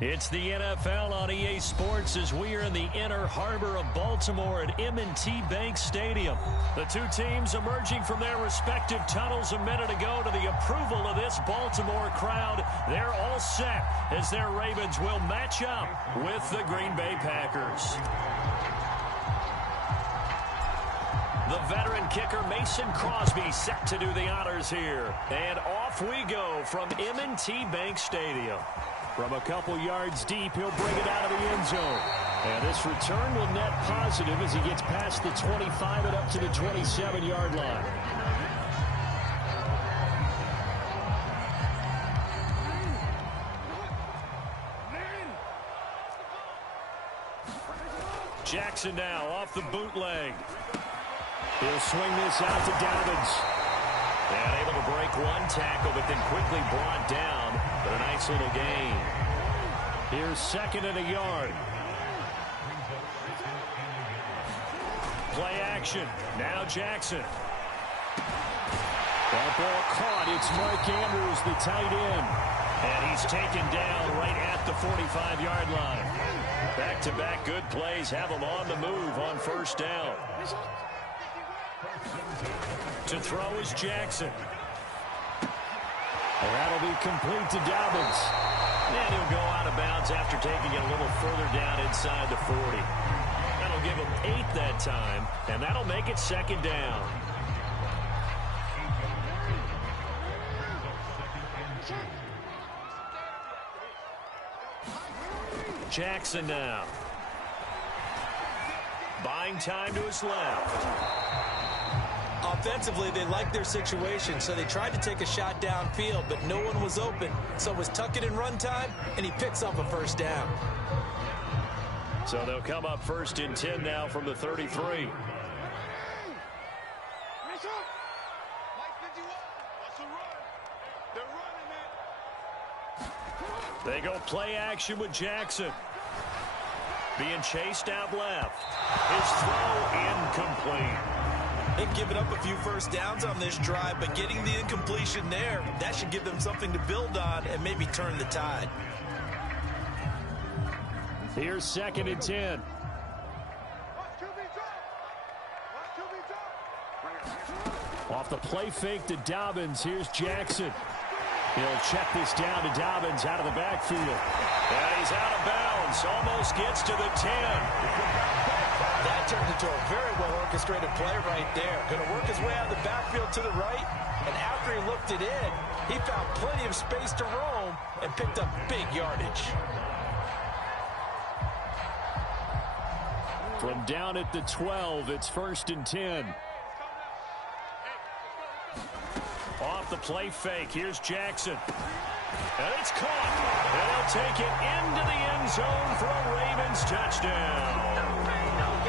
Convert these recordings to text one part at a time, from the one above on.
It's the NFL on EA Sports as we are in the inner harbor of Baltimore at M&T Bank Stadium. The two teams emerging from their respective tunnels a minute ago to the approval of this Baltimore crowd. They're all set as their Ravens will match up with the Green Bay Packers. The veteran kicker Mason Crosby set to do the honors here. And off we go from M&T Bank Stadium. From a couple yards deep, he'll bring it out of the end zone. And this return will net positive as he gets past the 25 and up to the 27-yard line. Jackson now off the bootleg. He'll swing this out to Dobbins. And able to break one tackle, but then quickly brought down. But a nice little gain. Here's second and a yard. Play action. Now Jackson. That ball caught. It's Mark Andrews, the tight end. And he's taken down right at the 45-yard line. Back-to-back good plays have him on the move on first down. To throw is Jackson. That'll be complete to Dobbins. And he'll go out of bounds after taking it a little further down inside the 40. That'll give him 8 that time, and that'll make it second down. Jackson now. Buying time to his left. Offensively, they liked their situation, so they tried to take a shot downfield, but no one was open. So it was tuck it in run time, and he picks up a first down. So they'll come up first and 10 now from the 33. They go play action with Jackson. Being chased out left. His throw incomplete. They've given up a few first downs on this drive, but getting the incompletion there, that should give them something to build on and maybe turn the tide. Here's second and 10. Off the play fake to Dobbins, here's Jackson. He'll check this down to Dobbins out of the backfield. And he's out of bounds, almost gets to the 10. That turned into a very well-orchestrated play right there. Going to work his way out of the backfield to the right, and after he looked it in, he found plenty of space to roam and picked up big yardage. From down at the 12, it's first and 10. Off the play fake, here's Jackson. And it's caught. And he'll take it into the end zone for a Ravens touchdown.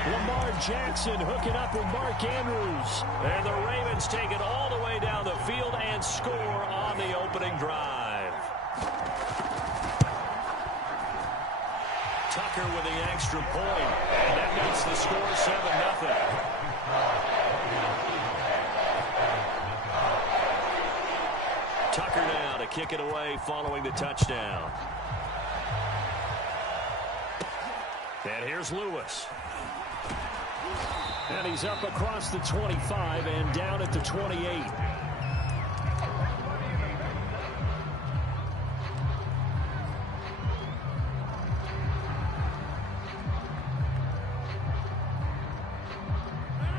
Lamar Jackson hooking up with Mark Andrews. And the Ravens take it all the way down the field and score on the opening drive. Tucker with the extra point. And that makes the score 7-0. Tucker now to kick it away following the touchdown. And here's Lewis. And he's up across the 25 and down at the 28.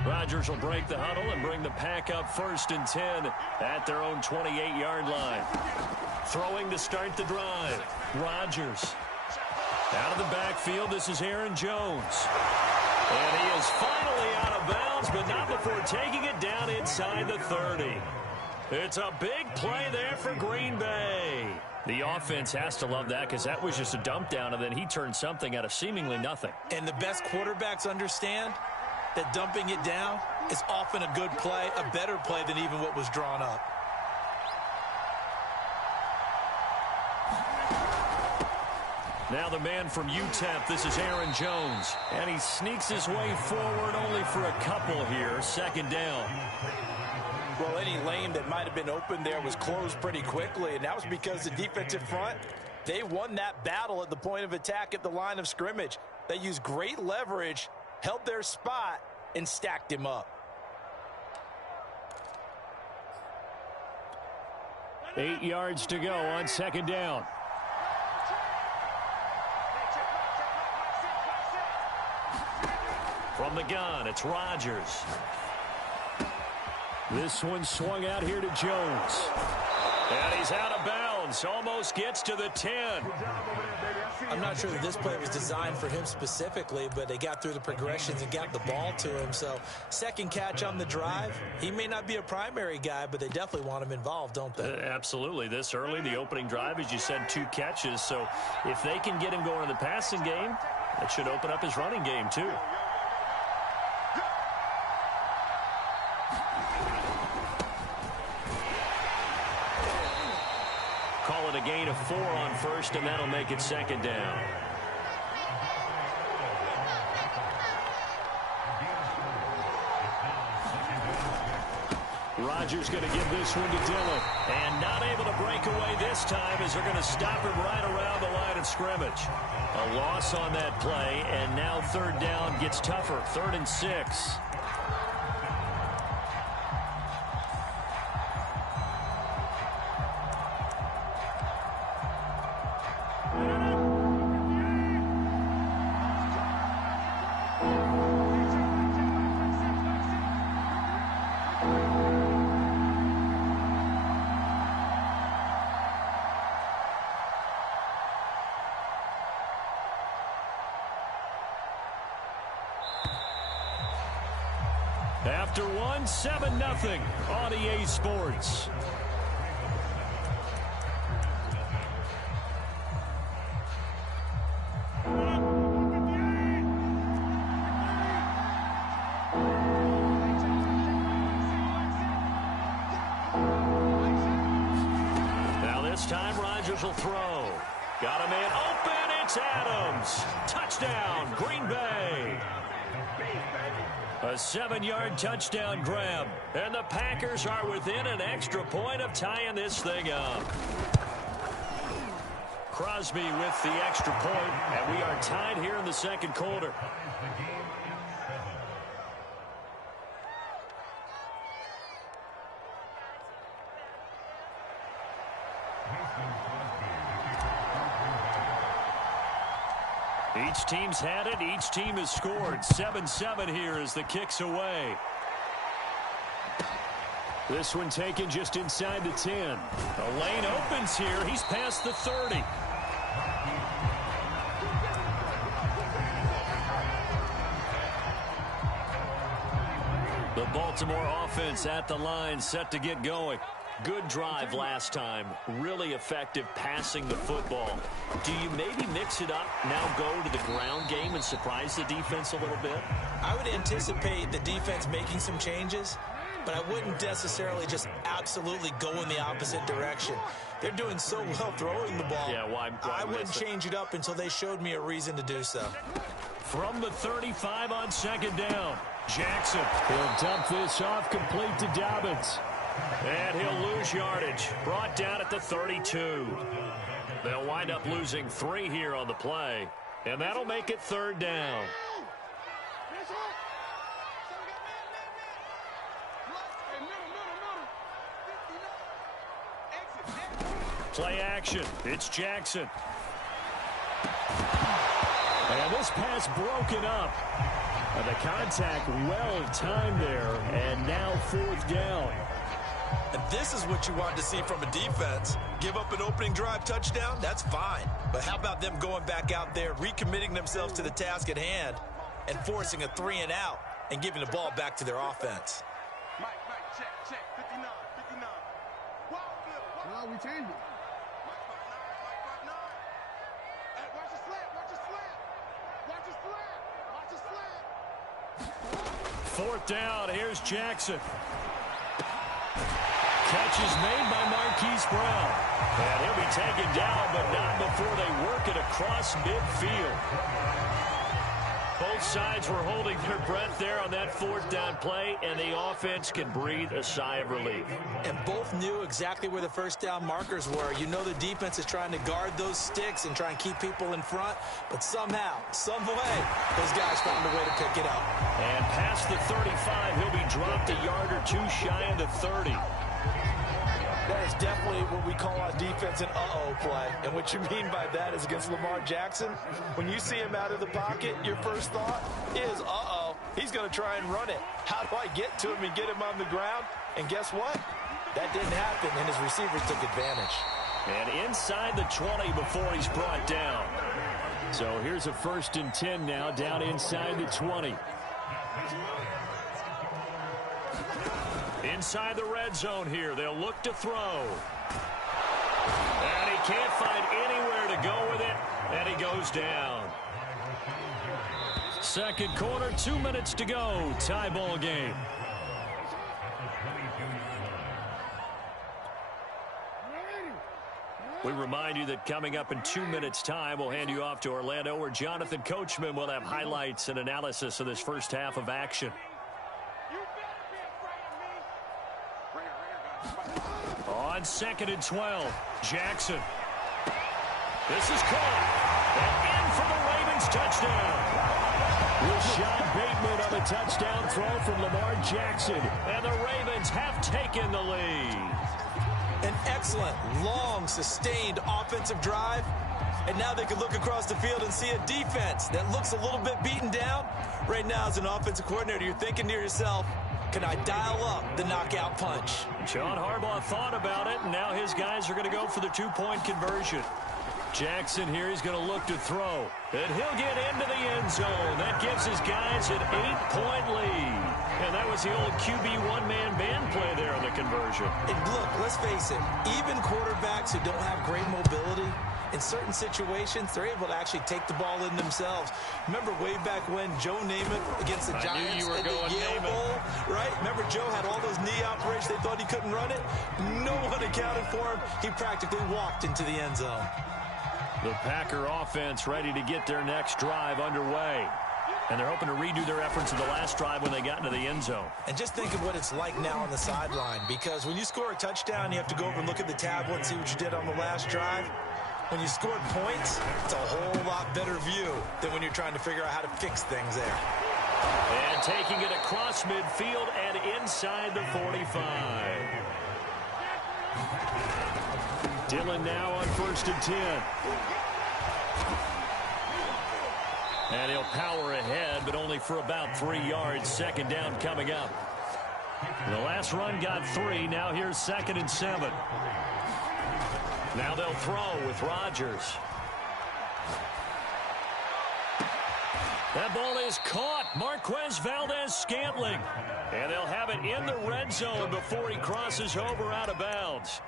Rodgers will break the huddle and bring the pack up first and 10 at their own 28-yard line. Throwing to start the drive. Rodgers. Out of the backfield, this is Aaron Jones. And he is finally out of bounds, but not before taking it down inside the 30. It's a big play there for Green Bay. The offense has to love that because that was just a dump down, and then he turned something out of seemingly nothing. And the best quarterbacks understand that dumping it down is often a good play, a better play than even what was drawn up. Now the man from UTEP, this is Aaron Jones. And he sneaks his way forward only for a couple here, second down. Well, any lane that might have been open there was closed pretty quickly, and that was because the defensive front They won that battle at the point of attack at the line of scrimmage. They used great leverage, held their spot, and stacked him up. 8 yards to go on second down. From the gun, it's Rodgers. This one swung out here to Jones. And he's out of bounds. Almost gets to the 10. I'm not sure that this play was designed for him specifically, but they got through the progressions and got the ball to him. So, second catch on the drive. He may not be a primary guy, but they definitely want him involved, don't they? Absolutely. This early, the opening drive, as you said, 2 catches. So, if they can get him going in the passing game, that should open up his running game, too. Call it a gain of 4 on first, and that'll make it second down. Rodgers going to give this one to Dillon. And not able to break away this time as they're going to stop him right around the line of scrimmage. A loss on that play, and now third down gets tougher. 3rd and 6. After one, 7-0 on EA Sports. Now this time, Rodgers will throw. Got a man open. It's Adams. Touchdown, Green Bay. A 7-yard touchdown grab. And the Packers are within an extra point of tying this thing up. Crosby with the extra point, and we are tied here in the second quarter. Each team's had it. Each team has scored. 7-7 here as the kick's away. This one taken just inside the 10. The lane opens here. He's past the 30. The Baltimore offense at the line, set to get going. Good drive last time. Really effective passing the football. Do you maybe mix it up, now go to the ground game and surprise the defense a little bit? I would anticipate the defense making some changes, but I wouldn't necessarily just absolutely go in the opposite direction. They're doing so well throwing the ball. Yeah, why I wouldn't change it up until they showed me a reason to do so. From the 35 on second down, Jackson. He'll dump this off complete to Dobbins. And he'll lose yardage. Brought down at the 32. They'll wind up losing 3 here on the play. And that'll make it third down. Play action. It's Jackson. And this pass broken up. And the contact well timed there. And now 4th down. And this is what you want to see from a defense. Give up an opening drive touchdown, that's fine. But how about them going back out there, recommitting themselves to the task at hand, and forcing a 3 and out, and giving the ball back to their offense. Mike, check, 59. No, we changed it. Mike 59. Hey, watch the slant. 4th down, here's Jackson. Catch is made by Marquise Brown. And he'll be taken down, but not before they work it across midfield. Both sides were holding their breath there on that fourth down play, and the offense can breathe a sigh of relief. And both knew exactly where the first down markers were. You know the defense is trying to guard those sticks and try and keep people in front, but somehow, some way, those guys found a way to pick it up. And past the 35, he'll be dropped a yard or two shy of the 30. That is definitely what we call on defense an uh-oh play. And what you mean by that is against Lamar Jackson, when you see him out of the pocket, your first thought is, uh-oh, he's going to try and run it. How do I get to him and get him on the ground? And guess what? That didn't happen, and his receivers took advantage. And inside the 20 before he's brought down. So here's a 1st and 10 now, down inside the 20. Inside the red zone here, they'll look to throw. And he can't find anywhere to go with it, and he goes down. Second quarter, 2 minutes to go, tie ball game. We remind you that coming up in 2 minutes' time, we'll hand you off to Orlando, where Jonathan Coachman will have highlights and analysis of this first half of action. On 2nd and 12, Jackson. This is caught. And in for the Ravens touchdown. Rashad Bateman on the touchdown throw from Lamar Jackson. And the Ravens have taken the lead. An excellent, long, sustained offensive drive. And now they can look across the field and see a defense that looks a little bit beaten down. Right now, as an offensive coordinator, you're thinking to yourself, can I dial up the knockout punch? John Harbaugh thought about it, and now his guys are going to go for the two-point conversion. Jackson here, he's going to look to throw. And he'll get into the end zone. That gives his guys an 8-point lead. And that was the old QB one-man band play there on the conversion. And look, let's face it, even quarterbacks who don't have great mobility, in certain situations, they're able to actually take the ball in themselves. Remember way back when Joe Namath against the Giants at the Yale Bowl, right? Remember Joe had all those knee operations. They thought he couldn't run it. No one accounted for him. He practically walked into the end zone. The Packer offense ready to get their next drive underway. And they're hoping to redo their efforts in the last drive when they got into the end zone. And just think of what it's like now on the sideline, because when you score a touchdown, you have to go over and look at the tablet and see what you did on the last drive. When you scored points, it's a whole lot better view than when you're trying to figure out how to fix things there. And taking it across midfield and inside the 45. Dillon now on 1st and 10. And he'll power ahead, but only for about 3 yards. 2nd down coming up. The last run got 3. Now here's 2nd and 7. Now they'll throw with Rodgers. That ball is caught. Marquez Valdez-Scantling. And they'll have it in the red zone before he crosses over out of bounds.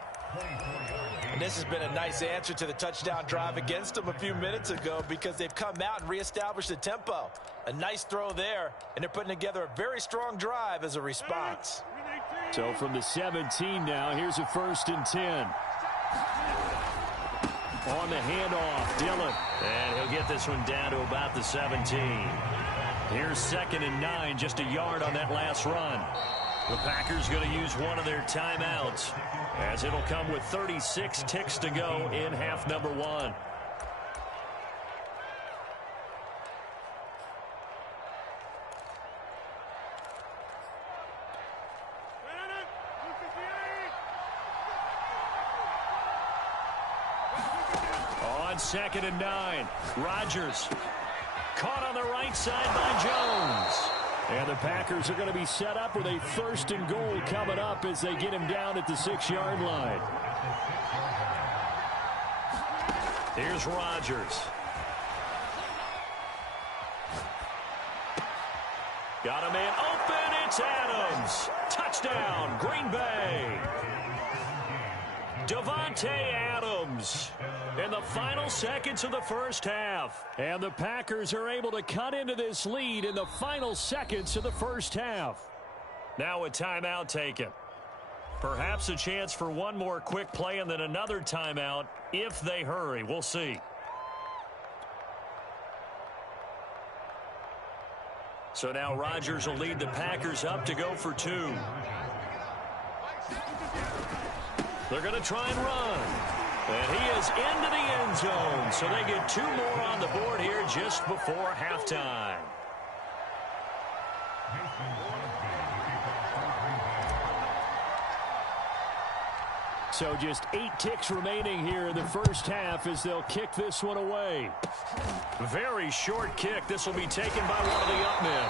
And this has been a nice answer to the touchdown drive against them a few minutes ago, because they've come out and reestablished the tempo. A nice throw there, and they're putting together a very strong drive as a response. So from the 17 now, here's a 1st and 10. On the handoff, Dillon. And he'll get this one down to about the 17. Here's 2nd and 9, just a yard on that last run. The Packers going to use one of their timeouts, as it'll come with 36 ticks to go in half number 1. On 2nd and 9, Rodgers caught on the right side by Jones. And the Packers are going to be set up with a 1st and goal coming up as they get him down at the 6-yard line. Here's Rodgers. Got a man open. It's Adams. Touchdown, Green Bay. Davante Adams in the final seconds of the first half. And the Packers are able to cut into this lead in the final seconds of the first half. Now a timeout taken. Perhaps a chance for one more quick play and then another timeout if they hurry. We'll see. So now Rodgers will lead the Packers up to go for 2. They're going to try and run. And he is into the end zone. So they get 2 more on the board here just before halftime. So just 8 ticks remaining here in the first half as they'll kick this one away. Very short kick. This will be taken by one of the up men.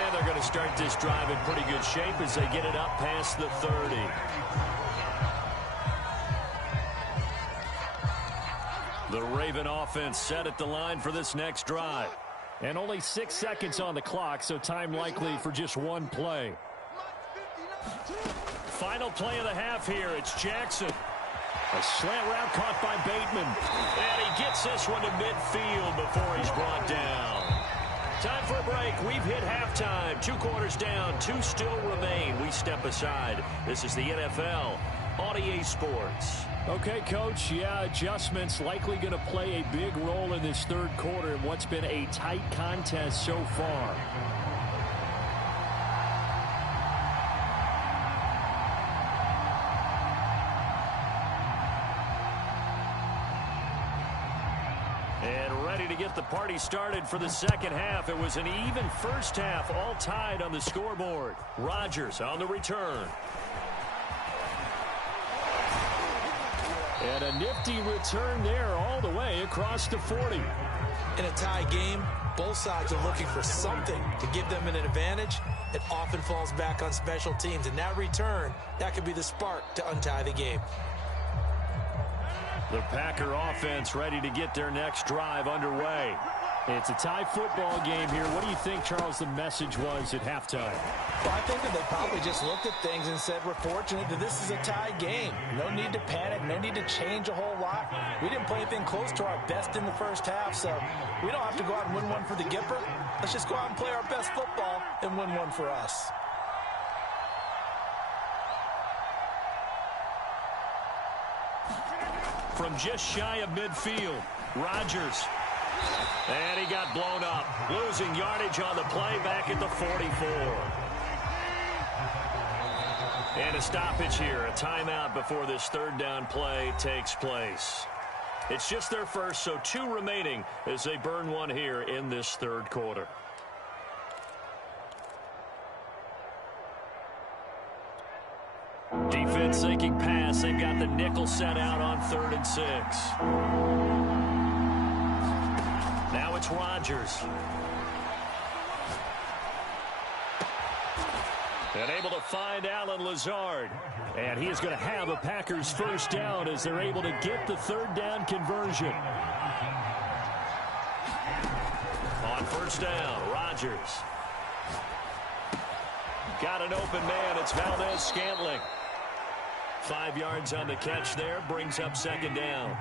And they're going to start this drive in pretty good shape as they get it up past the 30. The Raven offense set at the line for this next drive. And only 6 seconds on the clock, so time likely for just one play. Final play of the half here. It's Jackson. A slant route caught by Bateman. And he gets this one to midfield before he's brought down. Time for a break. We've hit halftime. 2 quarters down. 2 still remain. We step aside. This is the NFL on EA Sports. Okay, Coach. Yeah, adjustments likely going to play a big role in this third quarter in what's been a tight contest so far. And ready to get the party started for the second half. It was an even first half, all tied on the scoreboard. Rodgers on the return. And a nifty return there all the way across the 40. In a tie game, both sides are looking for something to give them an advantage. It often falls back on special teams. And that return, that could be the spark to untie the game. The Packer offense ready to get their next drive underway. It's a tie football game here. What do you think, Charles, the message was at halftime? Well, I think that they probably just looked at things and said, we're fortunate that this is a tie game. No need to panic. No need to change a whole lot. We didn't play anything close to our best in the first half, so we don't have to go out and win one for the Gipper. Let's just go out and play our best football and win one for us. From just shy of midfield, Rodgers. And he got blown up. Losing yardage on the play back at the 44. And a stoppage here. A timeout before this third down play takes place. It's just their first, so 2 remaining as they burn one here in this third quarter. Defense thinking pass. They've got the nickel set out on 3rd and 6. Now it's Rodgers. And able to find Alan Lazard. And he is going to have a Packers first down as they're able to get the third down conversion. On first down, Rodgers. Got an open man. It's Valdez-Scantling. 5 yards on the catch there. Brings up second down.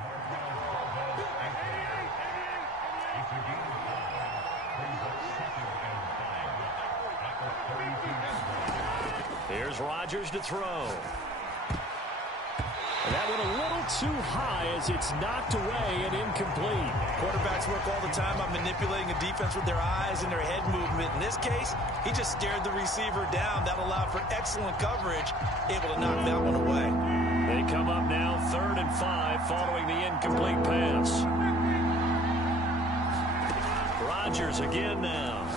Here's Rodgers to throw. And that went a little too high as it's knocked away and incomplete. Quarterbacks work all the time on manipulating a defense with their eyes and their head movement. In this case, he just stared the receiver down. That allowed for excellent coverage, able to knock that one away. They come up now 3rd and 5 following the incomplete pass. Rodgers again now.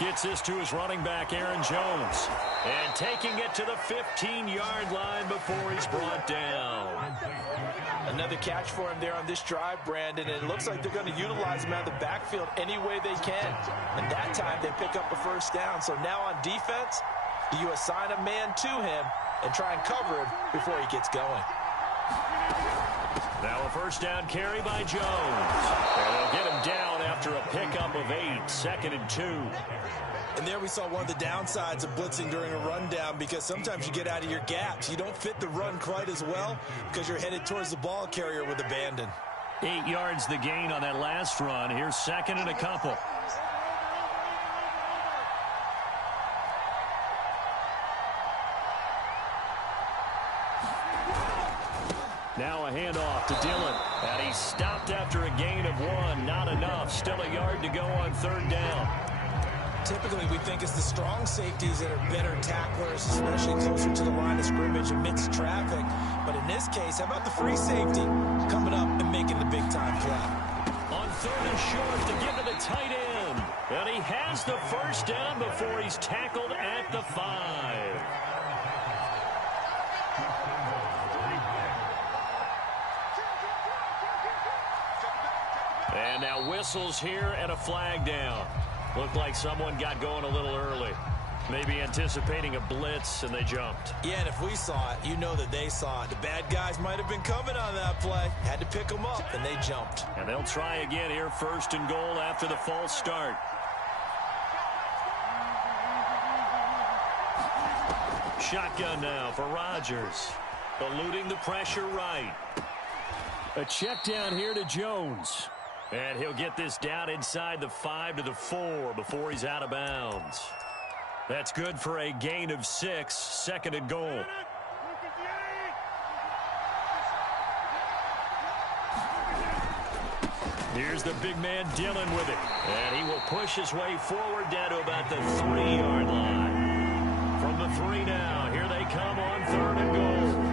Gets this to his running back, Aaron Jones. And taking it to the 15-yard line before he's brought down. Another catch for him there on this drive, Brandon. And it looks like they're going to utilize him out of the backfield any way they can. And that time they pick up a first down. So now on defense, do you assign a man to him and try and cover him before he gets going? Now a first down carry by Jones. And they'll get him down after a pickup of 8, 2nd and 2. And there we saw one of the downsides of blitzing during a rundown, because sometimes you get out of your gaps. You don't fit the run quite as well because you're headed towards the ball carrier with abandon. 8 yards the gain on that last run. Here's 2nd and a couple. Now a handoff to Dillon. And he stopped after a gain of 1. Not enough. Still a yard to go on 3rd down. Typically, we think it's the strong safeties that are better tacklers, especially closer to the line of scrimmage amidst traffic. But in this case, how about the free safety coming up and making the big-time play? On 3rd and short to give to the tight end. And he has the first down before he's tackled at the 5. And now whistles here and a flag down. Looked like someone got going a little early. Maybe anticipating a blitz, and they jumped. Yeah, and if we saw it, you know that they saw it. The bad guys might have been coming on that play. Had to pick them up, and they jumped. And they'll try again here, 1st and goal after the false start. Shotgun now for Rodgers. Eluding the pressure right. A check down here to Jones. And he'll get this down inside the 5 to the 4 before he's out of bounds. That's good for a gain of 6, 2nd and goal. Here's the big man Dillon with it. And he will push his way forward down to about the 3-yard line. From the 3 now, here they come on 3rd and goal.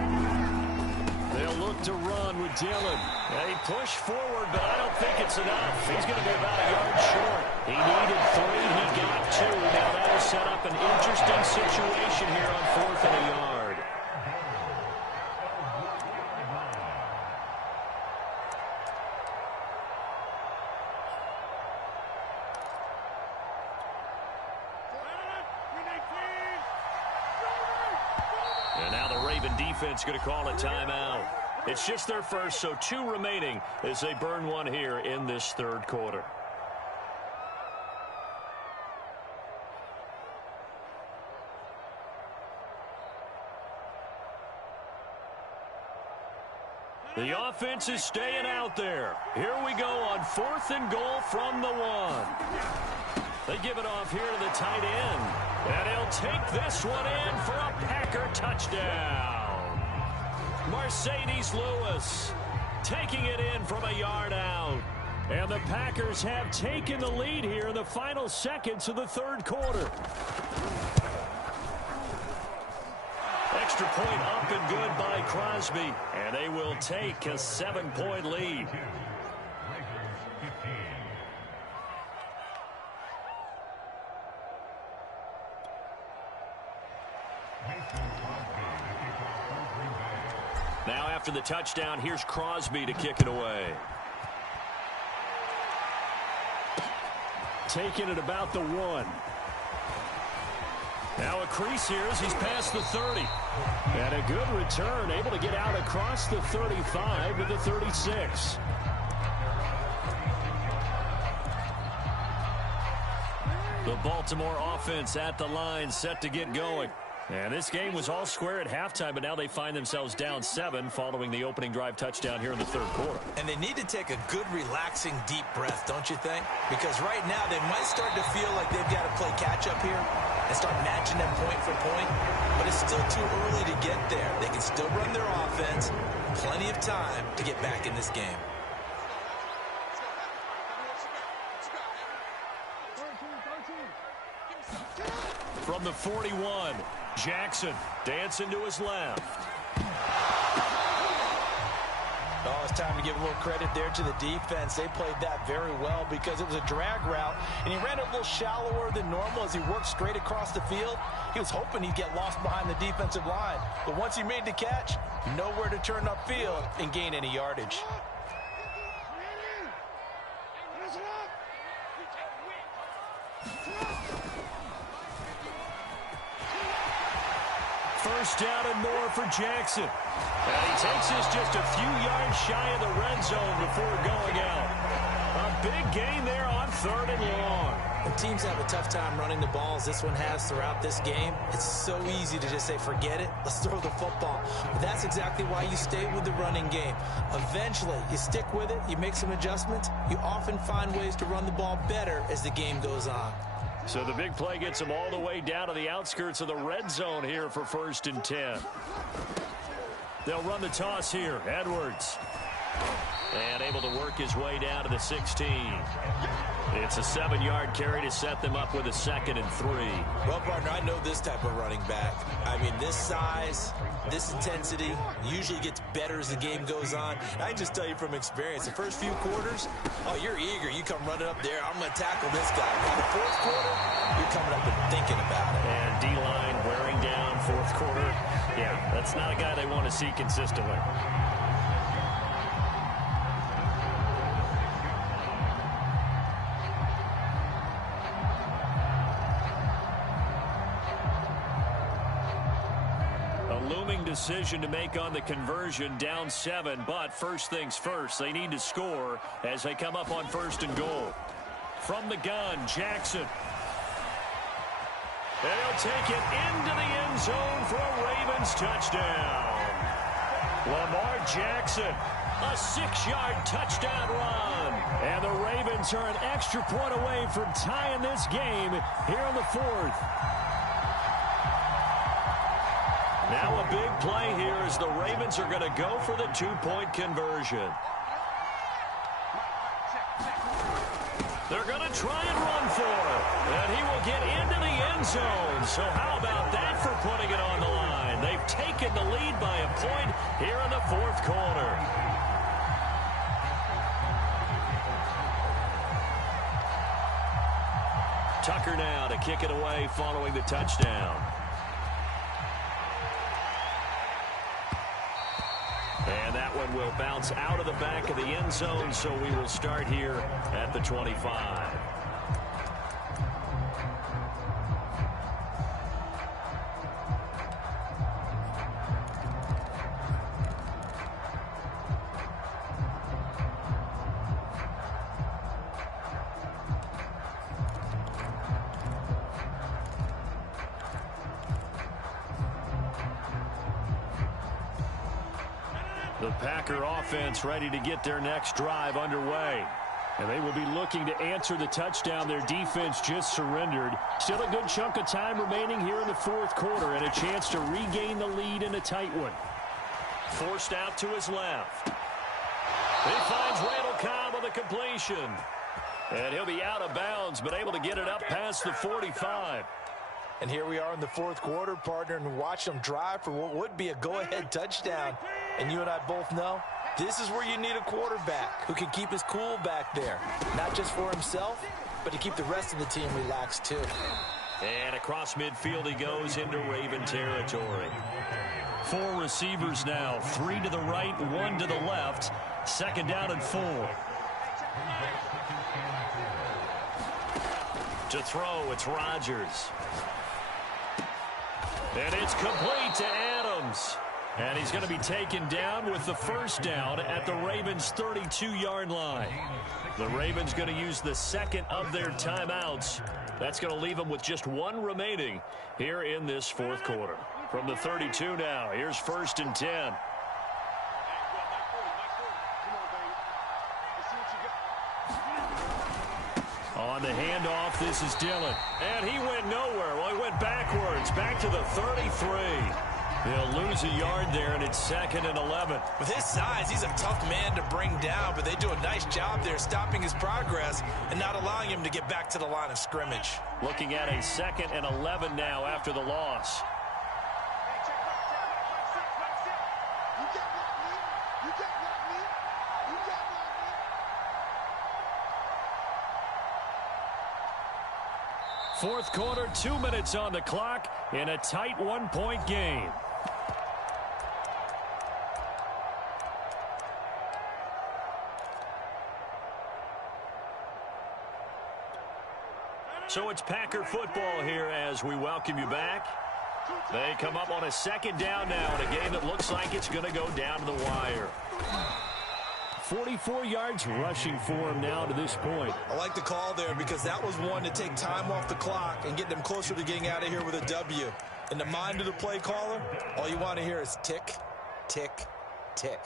They'll look to run with Dillon. They push forward, but I don't think it's enough. He's going to be about a yard short. He needed 3. He got 2. Now that'll set up an interesting situation here on 4th and a yard. And now the Raven defense going to call a timeout. It's just their first, so 2 remaining as they burn 1 here in this 3rd quarter. The offense is staying out there. Here we go on 4th and goal from the 1. They give it off here to the tight end. And he'll take this one in for a Packer touchdown. Mercedes Lewis taking it in from a yard out. And the Packers have taken the lead here in the final seconds of the 3rd quarter. Extra point up and good by Crosby. And they will take a 7-point lead. Now after the touchdown, here's Crosby to kick it away. Taking it about the 1. Now a crease here as he's past the 30. And a good return, able to get out across the 35 to the 36. The Baltimore offense at the line, set to get going. And this game was all square at halftime, but now they find themselves down 7 following the opening drive touchdown here in the 3rd quarter. And they need to take a good, relaxing, deep breath, don't you think? Because right now they might start to feel like they've got to play catch-up here and start matching them point for point. But it's still too early to get there. They can still run their offense. Plenty of time to get back in this game. From the 41, Jackson dancing to his left. Oh, it's time to give a little credit there to the defense. They played that very well because it was a drag route, and he ran a little shallower than normal as he worked straight across the field. He was hoping he'd get lost behind the defensive line, but once he made the catch, nowhere to turn upfield and gain any yardage. First down and more for Jackson. And he takes this just a few yards shy of the red zone before going out. A big gain there on 3rd and long. When teams have a tough time running the ball, as this one has throughout this game, it's so easy to just say, forget it, let's throw the football. But that's exactly why you stay with the running game. Eventually, you stick with it, you make some adjustments, you often find ways to run the ball better as the game goes on. So the big play gets him all the way down to the outskirts of the red zone here for 1st and 10. They'll run the toss here. Edwards. And able to work his way down to the 16. It's a 7-yard carry to set them up with a 2nd and 3. Well, partner, I know this type of running back. I mean, this size, this intensity usually gets better as the game goes on. I can just tell you from experience, the first few quarters, oh, you're eager. You come running up there. I'm going to tackle this guy. By the fourth quarter, you're coming up and thinking about it. And D-line wearing down fourth quarter. Yeah, that's not a guy they want to see consistently. Decision to make on the conversion, down 7, but first things first, they need to score as they come up on 1st and goal. From the gun, Jackson. And he'll take it into the end zone for a Ravens touchdown. Lamar Jackson, a 6-yard touchdown run. And the Ravens are an extra point away from tying this game here in the 4th. Now a big play here as the Ravens are going to go for the 2-point conversion. They're going to try and run for it. And he will get into the end zone. So how about that for putting it on the line? They've taken the lead by a point here in the 4th quarter. Tucker now to kick it away following the touchdown. And that one will bounce out of the back of the end zone, so we will start here at the 25. The Packer offense ready to get their next drive underway. And they will be looking to answer the touchdown their defense just surrendered. Still a good chunk of time remaining here in the 4th quarter and a chance to regain the lead in a tight one. Forced out to his left. He finds Randall Cobb on the completion. And he'll be out of bounds, but able to get it up past the 45. And here we are in the 4th quarter, partner, and watch them drive for what would be a go-ahead touchdown. And you and I both know this is where you need a quarterback who can keep his cool back there. Not just for himself, but to keep the rest of the team relaxed too. And across midfield he goes into Raven territory. 4 receivers now, 3 to the right, 1 to the left. 2nd down and 4. To throw, it's Rodgers. And it's complete to Adams. And he's going to be taken down with the 1st down at the Ravens' 32-yard line. The Ravens going to use the 2nd of their timeouts. That's going to leave them with just 1 remaining here in this 4th quarter. From the 32 now, here's 1st and 10. On the handoff, this is Dillon. And he went nowhere. Well, he went backwards, back to the 33. He'll lose a yard there, and it's 2nd and 11. With his size, he's a tough man to bring down, but they do a nice job there stopping his progress and not allowing him to get back to the line of scrimmage. Looking at a 2nd and 11 now after the loss. Fourth quarter, 2 minutes on the clock in a tight 1-point game. So it's Packer football here as we welcome you back. They come up on a 2nd down now in a game that looks like it's going to go down to the wire. 44 yards rushing for him now to this point. I like the call there because that was one to take time off the clock and get them closer to getting out of here with a W. In the mind of the play caller, all you want to hear is tick, tick, tick.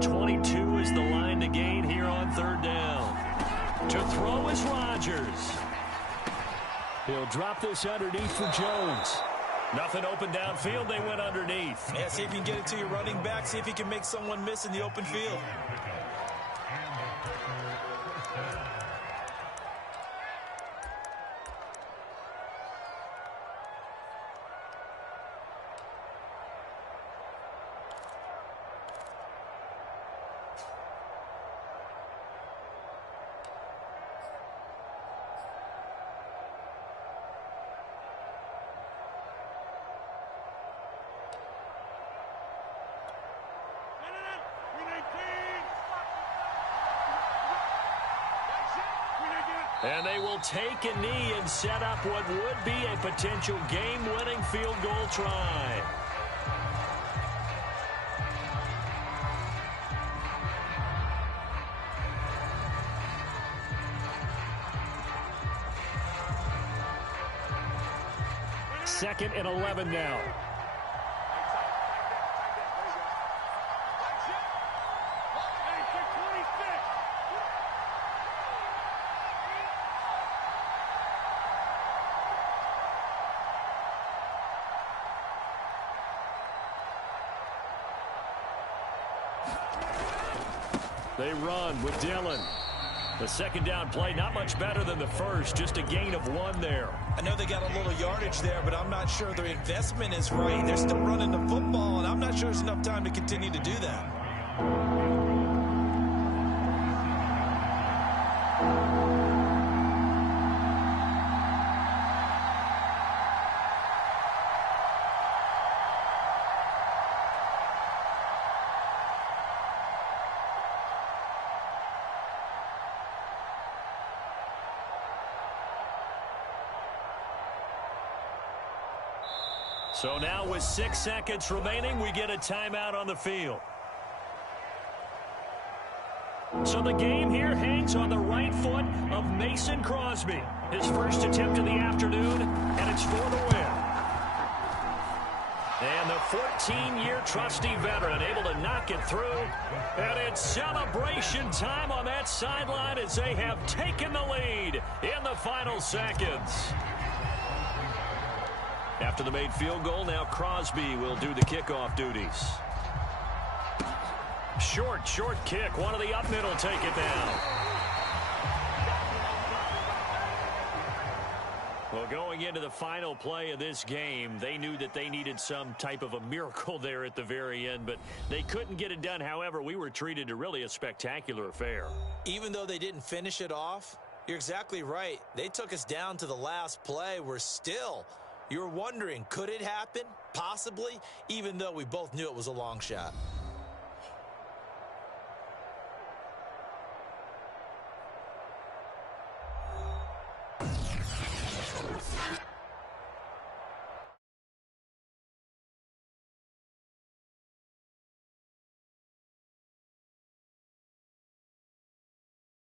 22 is the line to gain here on third down. To throw is Rodgers. He'll drop this underneath for Jones. Nothing open downfield. They went underneath. Yeah, see if you can get it to your running back. See if you can make someone miss in the open field. And they will take a knee and set up what would be a potential game-winning field goal try. Second and 11 now. They run with Dillon. The second down play, not much better than the first, just a gain of 1 there. I know they got a little yardage there, but I'm not sure their investment is right. They're still running the football, and I'm not sure there's enough time to continue to do that. So now with 6 seconds remaining, we get a timeout on the field. So the game here hangs on the right foot of Mason Crosby. His first attempt of the afternoon, and it's for the win. And the 14-year trusty veteran able to knock it through. And it's celebration time on that sideline as they have taken the lead in the final seconds. After the made field goal, now Crosby will do the kickoff duties. Short kick. One of the up middle take it down. Well, going into the final play of this game, they knew that they needed some type of a miracle there at the very end, but they couldn't get it done. However, we were treated to really a spectacular affair. Even though they didn't finish it off, you're exactly right. They took us down to the last play. You were wondering, could it happen? Possibly, even though we both knew it was a long shot.